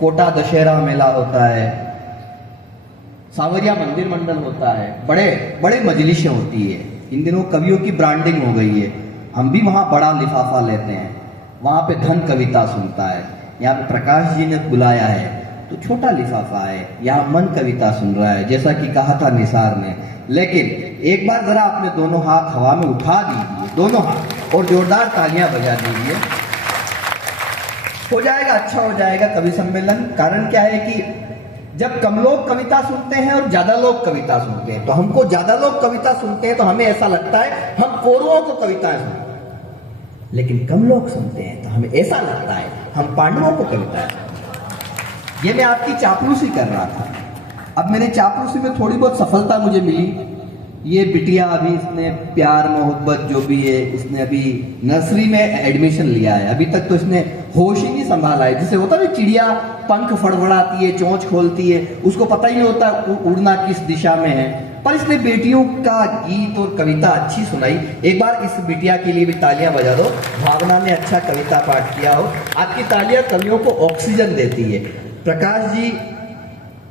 कोटा दशहरा मेला होता है, सावरिया मंदिर मंडल होता है, बड़े बड़े मजलिसें होती है। इन दिनों कवियों की ब्रांडिंग हो गई है, हम भी वहां बड़ा लिफाफा लेते हैं, वहां पे धन कविता सुनता है। यहाँ पे प्रकाश जी ने बुलाया है तो छोटा लिफाफा है, यहाँ मन कविता सुन रहा है, जैसा कि कहा था निसार ने। लेकिन एक बार जरा अपने दोनों हाथ हवा में उठा दीजिए, दोनों हाथ, और जोरदार तालियां बजा दीजिए। हो जाएगा, अच्छा हो जाएगा कवि सम्मेलन। कारण क्या है कि जब कम लोग कविता सुनते हैं और ज्यादा लोग कविता सुनते हैं, तो हमको ज्यादा लोग कविता सुनते हैं तो हमें ऐसा लगता है हम कौरवों को कविताएं सुनते हैं, लेकिन कम लोग सुनते हैं तो हमें ऐसा लगता है हम पांडवों को कविताएं सुनते हैं। ये मैं आपकी चापलूसी कर रहा था। अब मैंने चापलूसी में थोड़ी बहुत सफलता मुझे मिली। ये बिटिया अभी इसने प्यार मोहब्बत जो भी है, इसने अभी नर्सरी में एडमिशन लिया है, अभी तक तो इसने होश ही नहीं संभाला है। जिसे होता है चिड़िया पंख फड़फड़ाती है, चोंच खोलती है, उसको पता ही नहीं होता उड़ना किस दिशा में है। पर इसने बेटियों का गीत और कविता अच्छी सुनाई। एक बार इस बिटिया के लिए भी तालियां बजा दो। भावना ने अच्छा कविता पाठ किया हो। आपकी तालियां कवियों को ऑक्सीजन देती है। प्रकाश जी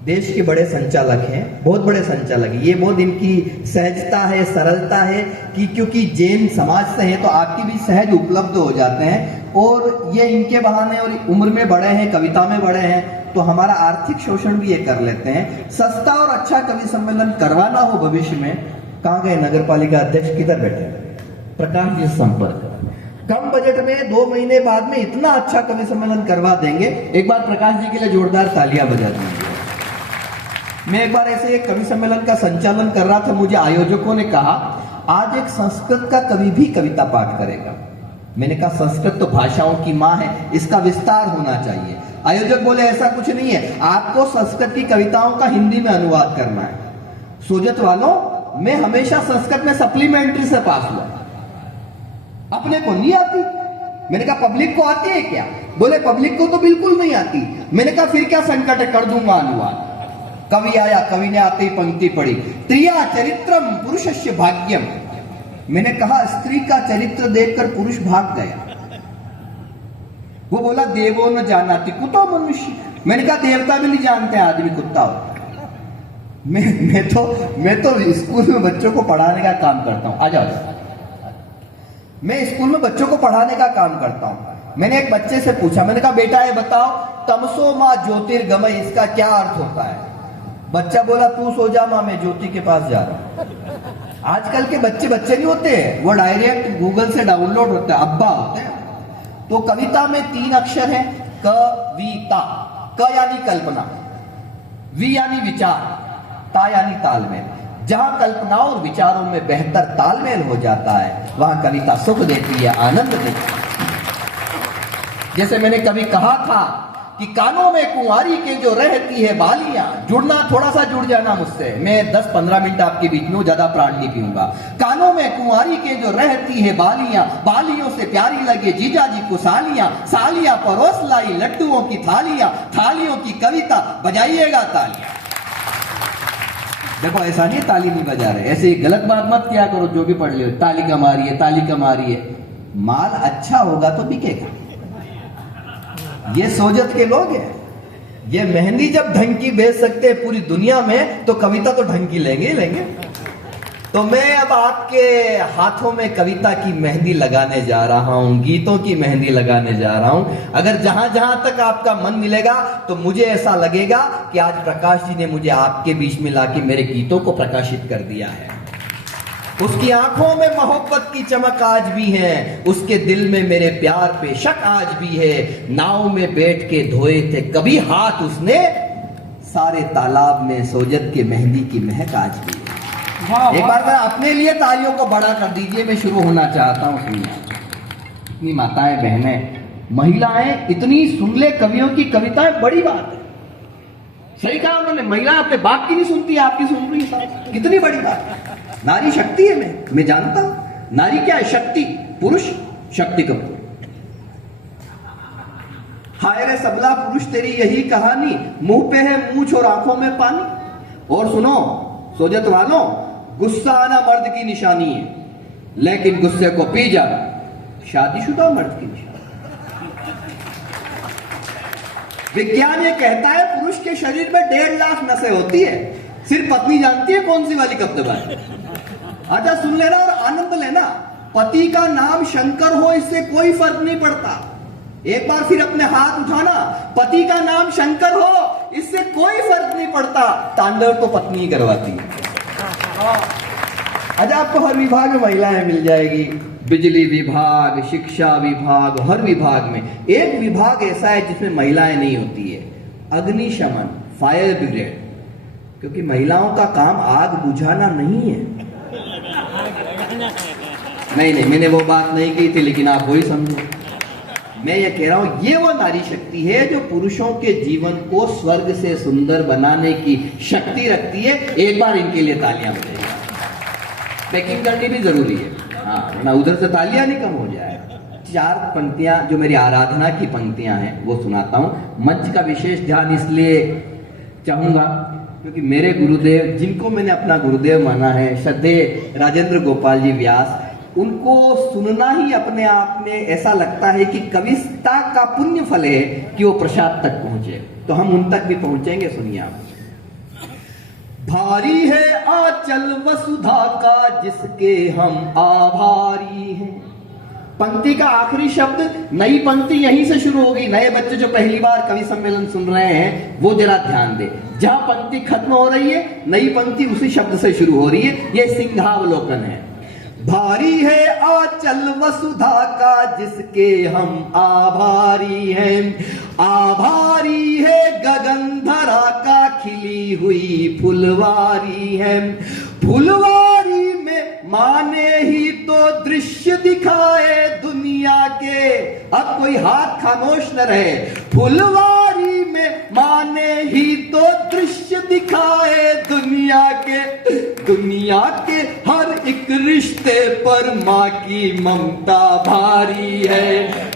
देश के बड़े संचालक हैं, बहुत बड़े संचालक हैं। ये बहुत इनकी सहजता है, सरलता है कि क्योंकि जैन समाज से हैं तो आपकी भी सहज उपलब्ध हो जाते हैं। और ये इनके बहाने, और उम्र में बड़े हैं, कविता में बड़े हैं, तो हमारा आर्थिक शोषण भी ये कर लेते हैं। सस्ता और अच्छा कवि सम्मेलन करवाना हो भविष्य में, कहाँ गए नगर पालिका अध्यक्ष, किधर बैठे? प्रकाश जी से संपर्क। कम बजट में 2 महीने बाद में इतना अच्छा कवि सम्मेलन करवा देंगे। एक बार प्रकाश जी के लिए जोरदार तालियां बजा दीजिए। मैं एक बार ऐसे एक कवि सम्मेलन का संचालन कर रहा था, मुझे आयोजकों ने कहा आज एक संस्कृत का कवि भी कविता पाठ करेगा। मैंने कहा संस्कृत तो भाषाओं की मां है, इसका विस्तार होना चाहिए। आयोजक बोले ऐसा कुछ नहीं है, आपको संस्कृत की कविताओं का हिंदी में अनुवाद करना है। सोजत वालों, मैं हमेशा संस्कृत में सप्लीमेंट्री से पास हुआ, अपने को नहीं आती। मैंने कहा पब्लिक को आती है क्या? बोले पब्लिक को तो बिल्कुल नहीं आती। मैंने कहा फिर क्या संकट है, कर दूंगा अनुवाद। कवि आया, कवि ने आते ही पंक्ति पढ़ी, त्रिया चरित्रम पुरुषस्य भाग्यम। मैंने कहा स्त्री का चरित्र देखकर पुरुष भाग गया। वो बोला देवो न जानाति कुतो मनुष्य। मैंने कहा देवता भी नहीं जानते आदमी कुत्ता होता है। मैं तो स्कूल में बच्चों को पढ़ाने का काम करता हूं। आ जाओ, मैं स्कूल में बच्चों को पढ़ाने का काम करता हूं। मैंने एक बच्चे से पूछा, मैंने कहा बेटा ये बताओ तमसो मां ज्योतिर्गमय, इसका क्या अर्थ होता है? बच्चा बोला तू सो जा मां, मैं ज्योति के पास जा रहा हूं। आजकल के बच्चे नहीं होते हैं, वो डायरेक्ट गूगल से डाउनलोड होते हैं, अब्बा होते हैं। तो कविता में 3 अक्षर हैं, कविता। क यानी कल्पना, वी यानी विचार, ता यानी तालमेल। जहां कल्पनाओं और विचारों में बेहतर तालमेल हो जाता है वहां कविता सुख देती है, आनंद देती है। जैसे मैंने कभी कहा था कि कानों में कुंवारी के जो रहती है बालियां, जुड़ना, थोड़ा सा जुड़ जाना मुझसे, मैं 10-15 मिनट आपके बीच में ज्यादा प्राण नहीं पीऊंगा। कानों में कुंवारी के जो रहती है बालियां, बालियों से प्यारी लगे जीजा जी को सालियां, सालियां परोस लाई लड्डुओं की थालियां, थालियों की कविता बजाइएगा तालियां। देखो ऐसा नहीं ताली नहीं बजा रहे, ऐसे गलत बात मत किया करो। जो भी पढ़ लियो ताली कमा रही है, ताली कमा रही है। माल अच्छा होगा तो बिकेगा। ये सोजत के लोग हैं। ये मेहंदी जब ढंग की बेच सकते हैं पूरी दुनिया में, तो कविता तो ढंग की लेंगे ही लेंगे। तो मैं अब आपके हाथों में कविता की मेहंदी लगाने जा रहा हूं, गीतों की मेहंदी लगाने जा रहा हूं। अगर जहां जहां तक आपका मन मिलेगा तो मुझे ऐसा लगेगा कि आज प्रकाश जी ने मुझे आपके बीच में लाके मेरे गीतों को प्रकाशित कर दिया है। उसकी आंखों में मोहब्बत की चमक आज भी है, उसके दिल में मेरे प्यार पे शक आज भी है। नाव में बैठ के धोए थे कभी हाथ उसने, सारे तालाब में सोजत के मेहंदी की महक आज भी है। एक बार मैं अपने लिए तालियों को बड़ा कर दीजिए, मैं शुरू होना चाहता हूं। इतनी माताएं, बहनें, महिलाएं इतनी सुन ले कवियों की कविताएं, बड़ी बात है। सही कहा उन्होंने, महिला अपने बाप की नहीं सुनती, आपकी सुन रही है, कितनी बड़ी बात है। नारी शक्ति है, मैं जानता हूं। नारी क्या है? शक्ति। पुरुष शक्ति कपूर। हाय रे सबला पुरुष तेरी यही कहानी, मुंह पे है मूंछ और आंखों में पानी। और सुनो सोजत वालों, गुस्सा आना मर्द की निशानी है, लेकिन गुस्से को पी जाना शादीशुदा मर्द की निशानी। विज्ञान ये कहता है पुरुष के शरीर में 1.5 लाख नसें होती है, सिर्फ पत्नी जानती है कौन सी वाली कब दबाए। अच्छा सुन लेना और आनंद लेना, पति का नाम शंकर हो इससे कोई फर्क नहीं पड़ता। एक बार फिर अपने हाथ उठाना, पति का नाम शंकर हो इससे कोई फर्क नहीं पड़ता, तांडव तो पत्नी ही करवाती है। अच्छा आपको हर विभाग में महिलाएं मिल जाएगी, बिजली विभाग, शिक्षा विभाग, हर विभाग में। एक विभाग ऐसा है जिसमें महिलाएं नहीं होती है, अग्निशमन, फायर ब्रिगेड, क्योंकि महिलाओं का काम आग बुझाना नहीं है। नहीं मैंने वो बात नहीं की थी, लेकिन आप वही समझो। मैं ये कह रहा हूं, ये वो नारी शक्ति है जो पुरुषों के जीवन को स्वर्ग से सुंदर बनाने की शक्ति रखती है। एक बार इनके लिए तालियां बजाइए। पैकिंग करनी भी जरूरी है, हाँ ना उधर से तालियां नहीं कम हो जाए। 4 पंक्तियां जो मेरी आराधना की पंक्तियां हैं वो सुनाता हूं। मंच का विशेष ध्यान इसलिए चाहूंगा क्योंकि मेरे गुरुदेव, जिनको मैंने अपना गुरुदेव माना है, श्रद्धेय राजेंद्र गोपाल जी व्यास, उनको सुनना ही अपने आप में ऐसा लगता है कि कविता का पुण्य फल है कि वो प्रसाद तक पहुंचे। तो हम उन तक भी पहुंचेंगे, सुनिए आप। भारी है आंचल वसुधा का जिसके हम आभारी हैं। पंक्ति का आखिरी शब्द, नई पंक्ति यहीं से शुरू होगी। नए बच्चे जो पहली बार कवि सम्मेलन सुन रहे हैं वो जरा ध्यान दे, जहां पंक्ति खत्म हो रही है नई पंक्ति उसी शब्द से शुरू हो रही है। ये सिंहावलोकन है। भारी है आंचल वसुधा का जिसके हम आभारी हैं, आभारी है गगनधरा का खिली हुई फुलवारी है। फुलवारी में माने ही तो दृश्य दिखाए दुनिया के, अब कोई हाथ खामोश न रहे। फुलवारी में माने ही तो दृश्य दिखाए दुनिया के, दुनिया के हर एक रिश्ते पर माँ की ममता भारी है।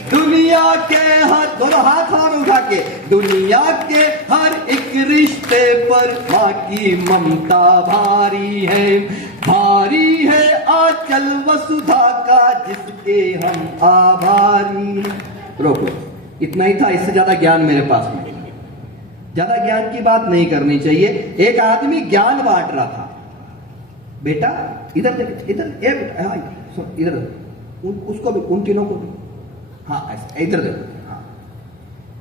दुनिया के हर, दोनों हाथ उठा के, दुनिया के हर एक रिश्ते पर माँ की ममता भारी है। भारी है आंचल वसुधा का जिसके हम आभारी हैं। रोको, इतना ही था, इससे ज्यादा ज्ञान मेरे पास नहीं। ज्यादा ज्ञान की बात नहीं करनी चाहिए। एक आदमी ज्ञान बांट रहा था। बेटा इधर देख, इधर, हाँ इधर, उसको भी, उन तीनों को भी, हाँ इधर देखो। हाँ,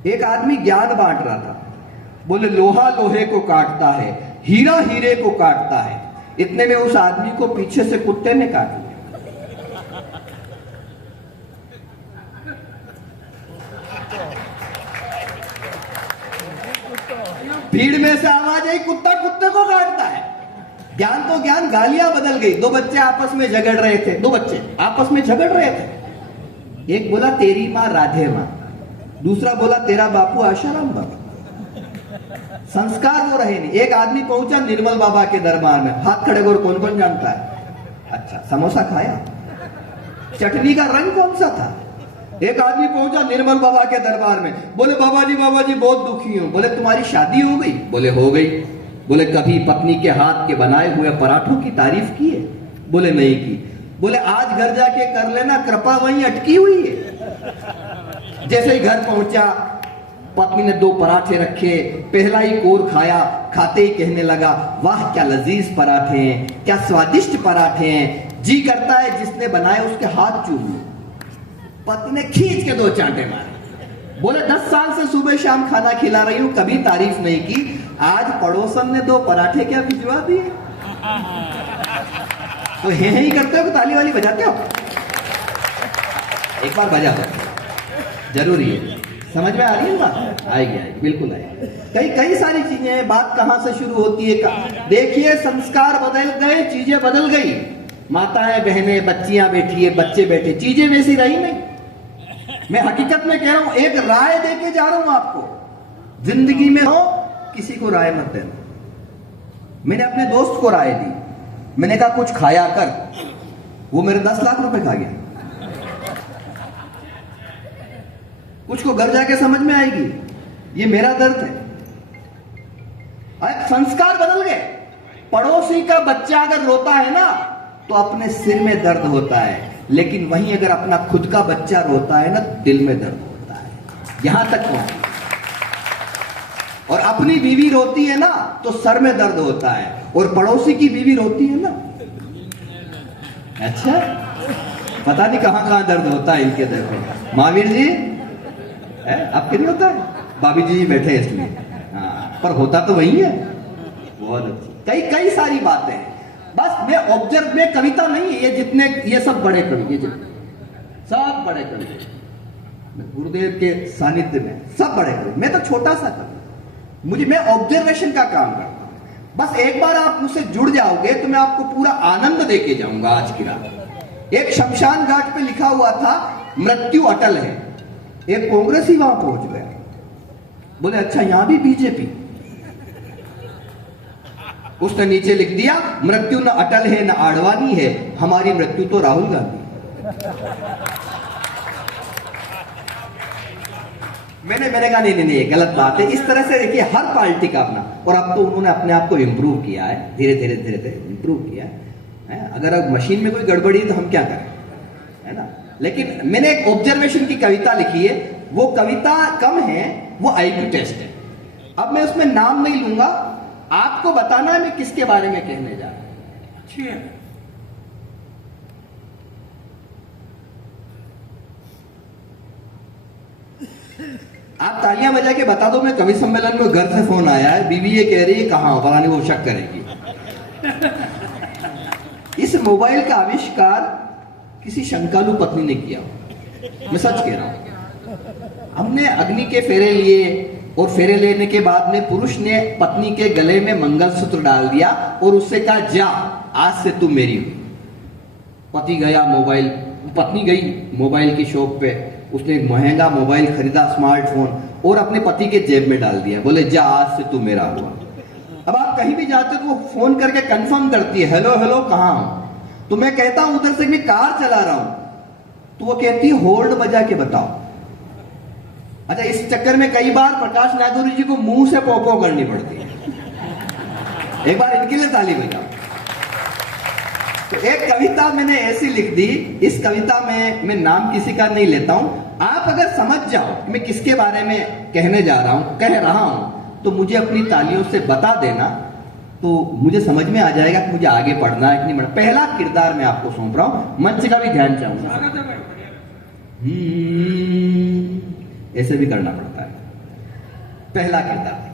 एक आदमी ज्ञान बांट रहा था। बोले लोहा लोहे को काटता है, हीरा हीरे को काटता है। इतने में उस आदमी को पीछे से कुत्ते ने काट लिया। भीड़ में से आवाज आई, कुत्ता कुत्ते को काटता है। ज्ञान तो ज्ञान, गालियां बदल गई। 2 बच्चे आपस में झगड़ रहे थे, 2 बच्चे आपस में झगड़ रहे थे। एक बोला तेरी माँ राधे माँ, दूसरा बोला तेरा बापू आशाराम बाबा। संस्कार वो रहे नहीं। एक आदमी पहुंचा निर्मल बाबा के दरबार में, हाथ खड़े कर, कौन कौन जानता है? अच्छा, समोसा खाया? चटनी का रंग कौन सा था? एक आदमी पहुंचा निर्मल बाबा के दरबार में, बोले बाबा जी बहुत दुखी हूं। बोले तुम्हारी शादी हो गई? बोले हो गई। बोले कभी पत्नी के हाथ के बनाए हुए पराठों की तारीफ की है? बोले नहीं की। बोले आज घर जाके कर लेना, कृपा वहीं अटकी हुई है। जैसे ही घर पहुंचा, पत्नी ने 2 पराठे रखे, पहला ही कोर खाया, खाते ही कहने लगा वाह क्या लजीज पराठे हैं, क्या स्वादिष्ट पराठे हैं, जी करता है जिसने बनाए उसके हाथ चूम लो। पत्नी ने खींच के 2 चांटे मारे। बोले 10 साल से सुबह शाम खाना खिला रही हूं, कभी तारीफ नहीं की, आज पड़ोसन ने 2 पराठे क्या भिजवा दिए। तो हे ही करते हो कि ताली वाली बजाते हो? एक बार बजा दो, जरूरी है। समझ में आ रही है बात? आएगी, बिल्कुल आएगी। कई सारी चीजें हैं। बात कहां से शुरू होती है? देखिए, संस्कार बदल गए, चीजें बदल गई। माताएं बहनें, बच्चियां बैठी है, बच्चे बैठे, चीजें वैसी रही नहीं। मैं हकीकत में कह रहा हूं, एक राय देके जा रहा हूं आपको। जिंदगी में हो, किसी को राय मत देना। मैंने अपने दोस्त को राय दी, मैंने कहा कुछ खाया कर, वो मेरे 10 लाख रुपए खा गया। कुछ को घर जाके समझ में आएगी, ये मेरा दर्द है। संस्कार बदल गए। पड़ोसी का बच्चा अगर रोता है ना तो अपने सिर में दर्द होता है, लेकिन वहीं अगर अपना खुद का बच्चा रोता है ना, दिल में दर्द होता है। यहां तक पहुंच। और अपनी बीवी रोती है ना तो सर में दर्द होता है, और पड़ोसी की बीवी रोती है ना, अच्छा पता नहीं कहां कहां दर्द होता है इनके। देखो महावीर जी आपके नहीं होता है, भाभी जी बैठे इसलिए, हाँ पर होता तो वही है। बहुत अच्छी कई कई सारी बातें हैं। बस मैं ऑब्जर्व में कविता नहीं, ये जितने ये सब बड़े कवि, ये सब बड़े कवि गुरुदेव के सानिध्य में सब बड़े कवि, मैं तो छोटा सा कवि, मुझे मैं ऑब्जर्वेशन का काम करता हूं। बस एक बार आप मुझसे जुड़ जाओगे तो मैं आपको पूरा आनंद देके जाऊंगा आज की रात। एक शमशान घाट पे लिखा हुआ था मृत्यु अटल है, एक कांग्रेसी वहां पहुंच गया, बोले अच्छा यहां भी बीजेपी, उसने नीचे लिख दिया मृत्यु न अटल है न आडवाणी है, हमारी मृत्यु तो राहुल गांधी। मैंने कहा नहीं गलत बात है। इस तरह से देखिए हर पार्टी का अपना, और अब तो उन्होंने अपने आप को इंप्रूव किया है, धीरे धीरे इंप्रूव किया है। अगर अब मशीन में कोई गड़बड़ी है तो हम क्या करें, है ना। लेकिन मैंने एक ऑब्जर्वेशन की कविता लिखी है, वो कविता कम है, वो आईक्यू टेस्ट है। अब मैं उसमें नाम नहीं लूंगा, आपको बताना है मैं किसके बारे में कहने जा रहा हूं। अच्छी है, आप तालियां बजा के बता दो मैं कवि सम्मेलन में, घर से फोन आया है, बीवी ये कह रही है कहां हो, पता नहीं वो शक करेगी। इस मोबाइल का आविष्कार किसी शंकालु पत्नी ने किया, मैं सच कह रहा हूं। हमने अग्नि के फेरे लिए, और फेरे लेने के बाद में पुरुष ने पत्नी के गले में मंगलसूत्र डाल दिया और उससे कहा जा आज से तू मेरी हुई। पति गया मोबाइल, पत्नी गई मोबाइल की शॉप पे, उसने एक महंगा मोबाइल खरीदा, स्मार्टफोन, और अपने पति के जेब में डाल दिया, बोले जा आज से तू मेरा हुआ। अब आप कहीं भी जाते हो तो वो फोन करके कंफर्म करती है, हेलो हेलो कहां हो, तो मैं कहता हूं उधर से मैं कार चला रहा हूं, तो वो कहती है होल्ड बजा के बताओ। अच्छा इस चक्कर में कई बार प्रकाश नागौरी जी को मुंह से पोपो करनी पड़ती है, एक बार इनके लिए ताली बजाओ। तो एक कविता मैंने ऐसी लिख दी, इस कविता में मैं नाम किसी का नहीं लेता हूं, आप अगर समझ जाओ कि मैं किसके बारे में कहने जा रहा हूं, कह रहा हूं, तो मुझे अपनी तालियों से बता देना, तो मुझे समझ में आ जाएगा कि मुझे आगे पढ़ना है कि नहीं पढ़ना। पहला किरदार मैं आपको सौंप रहा हूं, मंच का भी ध्यान चाहूंगा, ऐसे भी करना पड़ता है। पहला किरदार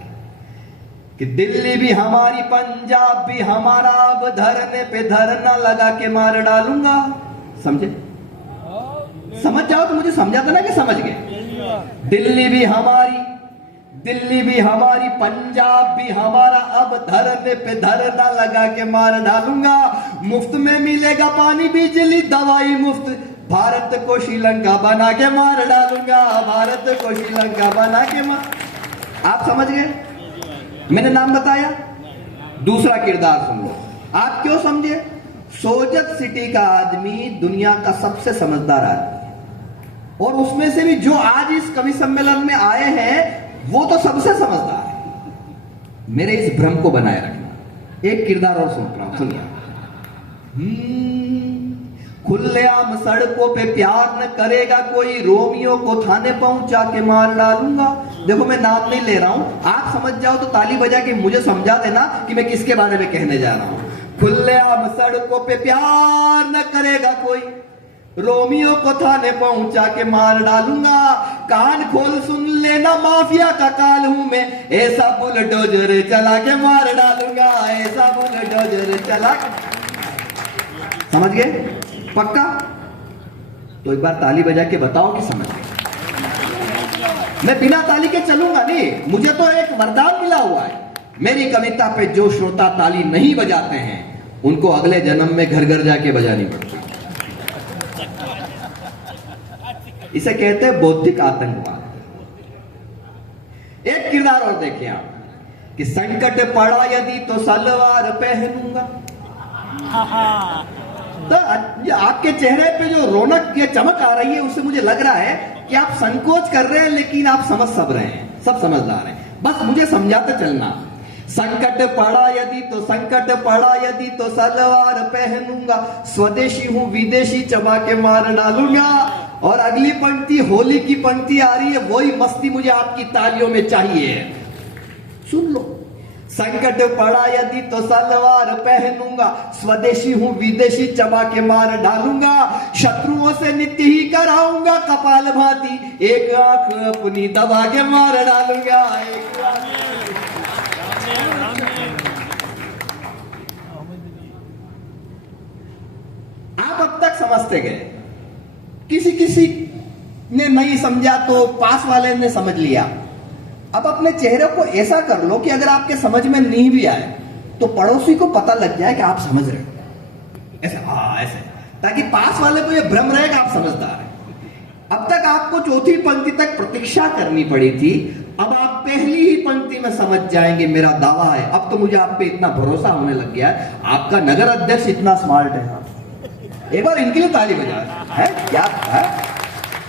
कि दिल्ली भी हमारी पंजाब भी हमारा, अब धरने पे धरना लगा के मार डालूंगा। समझे, समझ जाओ तो मुझे समझा था ना कि समझ गए। दिल्ली भी हमारी पंजाब भी हमारा, अब धरने पे धरना लगा के मार डालूंगा। मुफ्त में मिलेगा पानी बिजली दवाई मुफ्त, भारत को श्रीलंका बना के मार डालूंगा, भारत को श्रीलंका बना के मार। आप समझ गए, मैंने नाम बताया। दूसरा किरदार सुन लो, आप क्यों समझे। सोजत सिटी का आदमी दुनिया का सबसे समझदार आदमी है, और उसमें से भी जो आज इस कवि सम्मेलन में आए हैं वो तो सबसे समझदार है। मेरे इस भ्रम को बनाए रखना। एक किरदार और सुन रहा हूं, सुनिए। खुलेआम सड़कों पे प्यार न करेगा कोई, रोमियो को थाने पहुंचा के मार डालूंगा। देखो मैं नाम नहीं ले रहा हूं, आप समझ जाओ तो ताली बजा के मुझे समझा देना कि मैं किसके बारे में कहने जा रहा हूं। खुलेआम सड़कों पे प्यार न करेगा कोई, रोमियो को थाने पहुंचा के मार डालूंगा। कान खोल सुन लेना माफिया का काल हूं मैं, ऐसा बुलडोजर चला के मार डालूंगा, ऐसा बुलडोजर चला। समझ गए पक्का? तो एक बार ताली बजा के बताओ कि समझ गए। मैं बिना ताली के चलूंगा नहीं, मुझे तो एक वरदान मिला हुआ है। मेरी कविता पे जो श्रोता ताली नहीं बजाते हैं उनको अगले जन्म में घर घर जाके बजानी पड़ती है। इसे कहते हैं बौद्धिक आतंकवाद। एक किरदार और देखिए आप कि संकट पड़ा यदि तो सलवार पहनूंगा। तो आपके चेहरे पे जो रौनक या चमक आ रही है उससे मुझे लग रहा है कि आप संकोच कर रहे हैं, लेकिन आप समझ सब रहे हैं, सब समझदार हैं। बस मुझे समझाते चलना। संकट पड़ा यदि तो सलवार पहनूंगा, स्वदेशी हूं विदेशी चबा के मार डालूंगा। और अगली पंक्ति होली की पंक्ति आ रही है, वही मस्ती मुझे आपकी तालियों में चाहिए। सुन लो। संकट पड़ा यदि तो सलवार पहनूंगा, स्वदेशी हूं विदेशी चबा के मार डालूंगा, शत्रुओं से नित्य ही कराऊंगा कपाल भाती, एक आंख अपनी दबा के मार डालूंगा। आप अब तक समझते गए, किसी किसी ने नहीं समझा तो पास वाले ने समझ लिया। अब अपने चेहरे को ऐसा कर लो कि अगर आपके समझ में नहीं भी आए तो पड़ोसी को पता लग जाए कि आप समझ रहे हो। ऐसे ऐसे, ताकि पास वाले को यह भ्रम रहे कि आप समझदार हैं। अब तक आपको चौथी पंक्ति तक प्रतीक्षा करनी पड़ी थी, अब आप पहली ही पंक्ति में समझ जाएंगे, मेरा दावा है। अब तो मुझे आप पे इतना भरोसा होने लग गया है, आपका नगर अध्यक्ष इतना स्मार्ट है। एक बार इनके लिए ताली बजाए, है क्या है?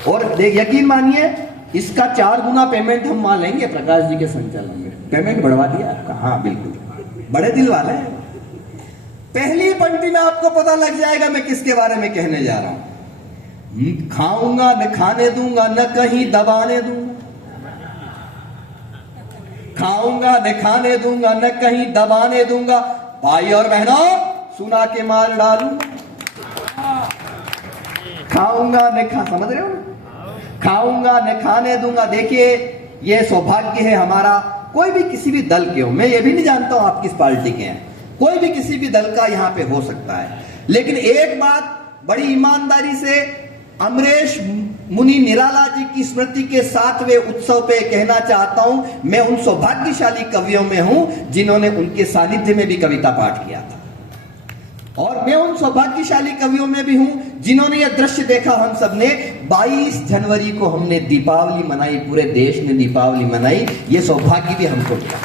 और यकीन मानिए, इसका 4 गुना पेमेंट हम वहां लेंगे प्रकाश जी के संचालन में। पेमेंट बढ़वा दिया आपका? हाँ बिल्कुल, बड़े दिल वाले हैं। पहली पंक्ति में आपको पता लग जाएगा मैं किसके बारे में कहने जा रहा हूं। खाऊंगा न खाने दूंगा, न कहीं दबाने दूंगा। खाऊंगा न खाने दूंगा, न कहीं दबाने दूंगा, भाई और बहनों सुना के मार डालूंगा। खाऊंगा न समझ रहे हो? खाऊंगा न खाने दूंगा। देखिए, ये सौभाग्य है हमारा, कोई भी किसी भी दल के हो, मैं ये भी नहीं जानता हूं आप किस पार्टी के हैं, कोई भी किसी भी दल का यहां पे हो सकता है। लेकिन एक बात बड़ी ईमानदारी से अमरेश मुनि निराला जी की स्मृति के 7वें उत्सव पे कहना चाहता हूं, मैं उन सौभाग्यशाली कवियों में हूं जिन्होंने उनके सानिध्य में भी कविता पाठ किया था, और मैं उन सौभाग्यशाली कवियों में भी हूं जिन्होंने यह दृश्य देखा। हम सबने 22 जनवरी को हमने दीपावली मनाई, पूरे देश ने दीपावली मनाई, ये सौभाग्य भी हमको मिला।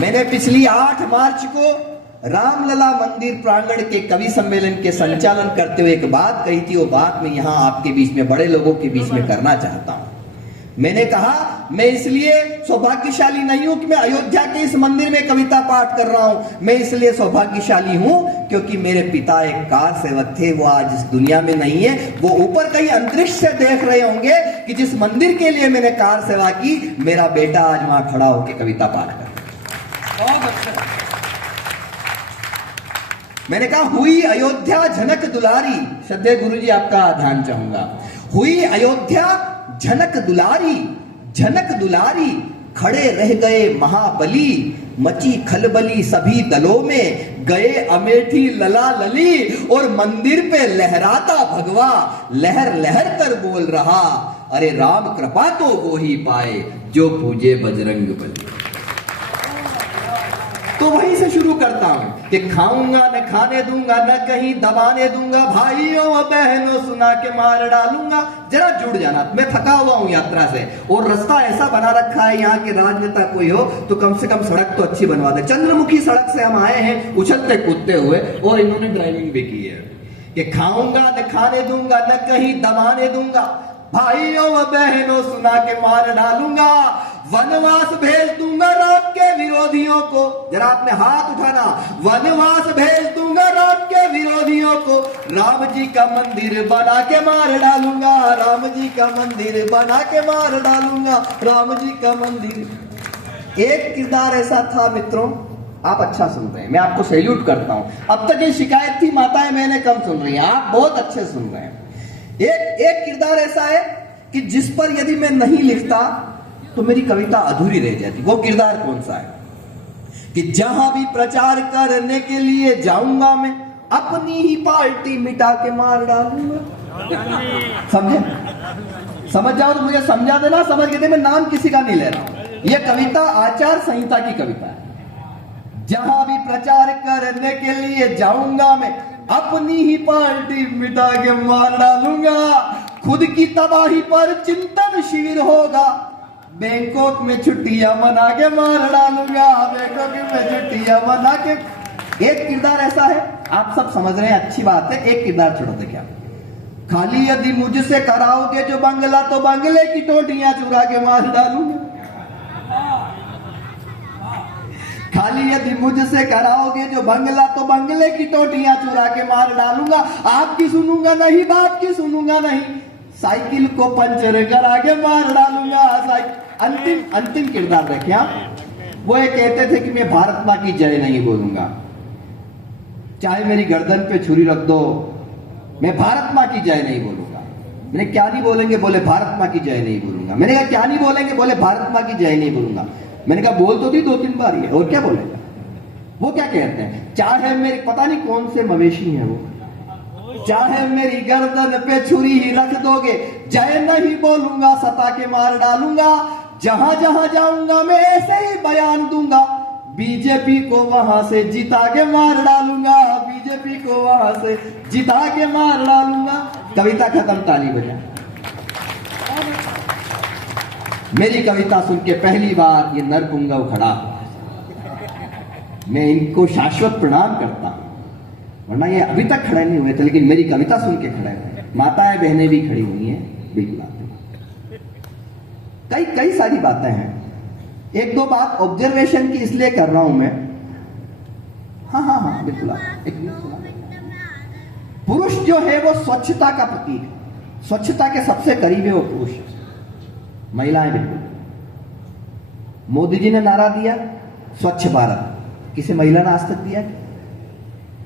मैंने पिछली 8 मार्च को रामलला मंदिर प्रांगण के कवि सम्मेलन के संचालन करते हुए एक बात कही थी, वो बात मैं यहां आपके बीच में, बड़े लोगों के बीच में करना चाहता हूं। मैंने कहा, मैं इसलिए सौभाग्यशाली नहीं हूं कि मैं अयोध्या के इस मंदिर में कविता पाठ कर रहा हूं, मैं इसलिए सौभाग्यशाली हूं क्योंकि मेरे पिता एक कार सेवक थे, वो आज इस दुनिया में नहीं है। वो ऊपर कहीं अंतरिक्ष से देख रहे होंगे कि जिस मंदिर के लिए मैंने कार सेवा की, मेरा बेटा आज वहां खड़ा होकर कविता पाठ कर। बहुत अच्छा। मैंने कहा, हुई अयोध्या झनक दुलारी, श्रद्धेय गुरु जी आपका ध्यान चाहूंगा, हुई अयोध्या झनक दुलारी, झनक दुलारी, खड़े रह गए महाबली, मची खलबली सभी दलों में, गए अमेठी लला लली, और मंदिर पे लहराता भगवा लहर लहर कर बोल रहा, अरे राम कृपा तो वो ही पाए जो पूजे बजरंग बली। तो वहीं से शुरू करता हूं कि खाऊंगा न खाने दूंगा, न कहीं दबाने दूंगा, भाइयों व बहनों सुना के मार डालूंगा। जरा जुड़ जाना, मैं थका हुआ हूं यात्रा से, और रास्ता ऐसा बना रखा है, यहाँ के राजनेता कोई हो तो कम से कम सड़क तो अच्छी बनवा दे। चंद्रमुखी सड़क से हम आए हैं उछलते कूदते हुए, और इन्होंने ड्राइविंग भी की है कि खाऊंगा न खाने दूंगा, न कहीं दबाने दूंगा, भाइयों व बहनों सुना के मार डालूंगा, वनवास भेज दूंगा राम के विरोधियों को। जरा आपने हाथ उठाना, वनवास भेज दूंगा राम के विरोधियों को, राम जी का मंदिर बना के मार डालूंगा, राम जी का मंदिर बना के मार डालूंगा, राम जी का मंदिर। एक किरदार ऐसा था मित्रों, आप अच्छा सुन रहे हैं, मैं आपको सैल्यूट करता हूं। अब तक ये शिकायत थी माताएं मैंने कम सुन रही हैं, आप बहुत अच्छे सुन रहे हैं। एक किरदार ऐसा है कि जिस पर यदि मैं नहीं लिखता तो मेरी कविता अधूरी रह जाती। वो किरदार कौन सा है कि जहां भी प्रचार करने के लिए जाऊंगा मैं, अपनी ही पार्टी मिटा के मार डालूंगा। समझे? समझ जाओ तो मुझे समझा देना, समझ गए? मैं नाम किसी का नहीं ले रहा हूं, यह कविता आचार संहिता की कविता है। जहां भी प्रचार करने के लिए जाऊंगा मैं, अपनी ही पार्टी मिटा के मार डालूंगा, खुद की तबाही पर चिंतन शिविर होगा, बैंकॉक में छुट्टियां मना के मार डालूंगा, बैंकॉक में छुट्टियां मना के। एक किरदार ऐसा है, आप सब समझ रहे हैं, अच्छी बात है। एक किरदार छोड़ो, देखिए खाली यदि मुझसे कराओगे जो बंगला, तो बंगले की टोटियां चुरा के मार डालूंगा, खाली यदि मुझसे कराओगे जो बंगला, तो बंगले की टोटियां चुरा के मार डालूंगा, आपकी सुनूंगा नहीं, बाप की सुनूंगा नहीं, साइकिल को पंचर करा के मार डालूंगा। अंतिम किरदार देखिए आप, वो ये कहते थे कि मैं भारत मां की जय नहीं बोलूंगा, चाहे मेरी गर्दन पे छुरी रख दो, मैं भारत मां की जय नहीं बोलूंगा। मैंने क्या नहीं बोलेंगे? बोले भारत मां की जय नहीं बोलूंगा। मैंने कहा क्या नहीं बोलेंगे? बोले भारत मां की जय नहीं बोलूंगा। मैंने कहा बोल तो दी 2-3 बार ये, और क्या बोलेगा? वो क्या कहते हैं, चाहे मेरी, पता नहीं कौन से मवेशी है वो, चाहे मेरी गर्दन पे छुरी ही रख दोगे, जय नहीं बोलूंगा, सता के मार डालूंगा। जहां जहां जाऊंगा मैं ऐसे ही बयान दूंगा, बीजेपी को वहां से जिता के मार डालूंगा, बीजेपी को वहां से जिता के मार डालूंगा। कविता खत्म, ताली बजा। मेरी कविता सुन के पहली बार ये नरपुंगव खड़ा, मैं इनको शाश्वत प्रणाम करता हूं, वरना ये अभी तक खड़े नहीं हुए थे, लेकिन मेरी कविता सुन के खड़े हुए। माताएं बहनें भी खड़ी हुई हैं, बिल्कुल आते। कई सारी बातें हैं। एक दो बात ऑब्जर्वेशन की इसलिए कर रहा हूं मैं। हाँ बिल्कुल। एक मिनट सुना। पुरुष जो है वो स्वच्छता का प्रतीक है, स्वच्छता के सबसे करीब है वो पुरुष। महिलाएं बिल्कुल। मोदी जी ने नारा दिया स्वच्छ भारत, किसी महिला ने आज तक दिया?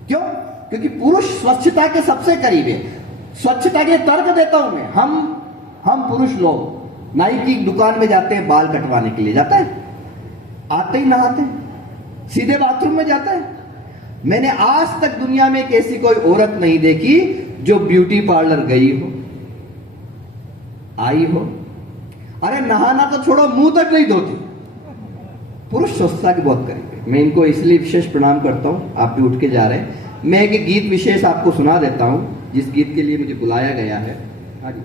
क्यों? क्योंकि पुरुष स्वच्छता के सबसे करीब है। स्वच्छता के तर्क देता हूं मैं। हम पुरुष लोग नाई की दुकान में जाते हैं बाल कटवाने के लिए, जाते हैं, आते ही नहाते हैं, सीधे बाथरूम में जाते हैं। मैंने आज तक दुनिया में एक ऐसी कोई औरत नहीं देखी जो ब्यूटी पार्लर गई हो, आई हो। अरे नहाना तो छोड़ो, मुंह तक नहीं धोती। पुरुष स्वच्छता के बहुत करीब है। मैं इनको इसलिए विशेष प्रणाम करता हूं। आप भी उठ के जा रहे हैं। मैं एक गीत विशेष आपको सुना देता हूं, जिस गीत के लिए मुझे बुलाया गया है। हाँ जी।